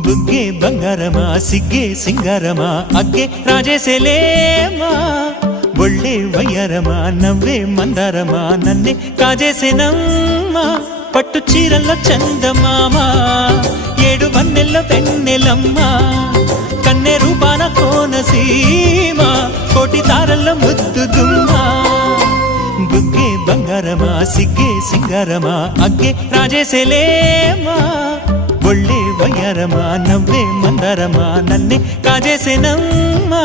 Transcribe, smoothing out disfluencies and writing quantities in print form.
బుగ్గే బంగారమా సిగ్గే సింగారమా అగ్గే రాజేసేలేమా ఒళ్ళే వయ్యారమా నవ్వే మందారమా నన్నే కాజేసేనమ్మా పట్టు చీరల్లో చందమామా ఏడు వన్నెల్లో వెన్నెలమ్మా కన్నె రూపాన కోనసీమ కోటి తారల్లో ముద్దుగుమ్మా బుగ్గే బంగారమా సిగ్గే సింగారమా అగ్గే రాజేసేలేమా ఒళ్ళే వయ్యారమా నవ్వే మందారమా నన్నే కాజేసేనమ్మా